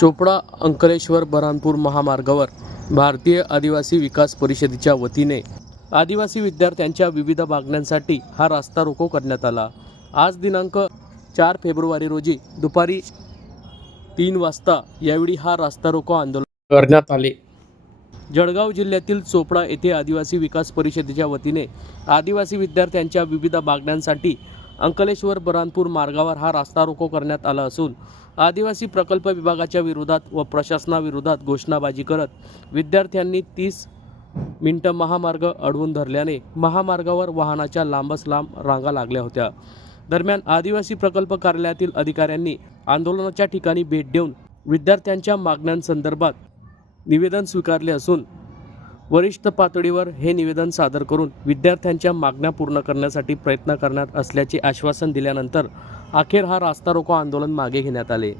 चोपडा अंकलेश्वर बऱ्हाणपूर महामार्गावर भारतीय आदिवासी विकास परिषदेच्या वतीने आदिवासी विद्यार्थ्यांच्या विविध मागण्यांसाठी हा रास्ता रोको करण्यात आला. आज दिनांक चार फेब्रुवारी रोजी दुपारी तीन वाजता यावेळी हा रास्ता रोको आंदोलन करण्यात आले. जळगाव जिल्ह्यातील चोपडा येथे आदिवासी विकास परिषदेच्या वतीने आदिवासी विद्यार्थ्यांच्या विविध मागण्यांसाठी अंकलेश्वर बरानपूर मार्गावर हा रास्ता रोको करण्यात आला असून आदिवासी प्रकल्प विभागाच्या विरोधात व प्रशासनाविरोधात घोषणाबाजी करत विद्यार्थ्यांनी तीस मिनटं महामार्ग अडवून धरल्याने महामार्गावर वाहनाच्या लांबच लांब रांगा लागल्या होत्या. दरम्यान आदिवासी प्रकल्प कार्यालयातील अधिकाऱ्यांनी आंदोलनाच्या ठिकाणी भेट देऊन विद्यार्थ्यांच्या मागण्यांसंदर्भात निवेदन स्वीकारले असून वरिष्ठ पातळीवर हे निवेदन सादर करून विद्यार्थ्यांच्या मागण्या पूर्ण करण्यासाठी प्रयत्न करण्यात असल्याचे आश्वासन दिल्यानंतर अखेर हा रास्ता रोको आंदोलन मागे घेण्यात आले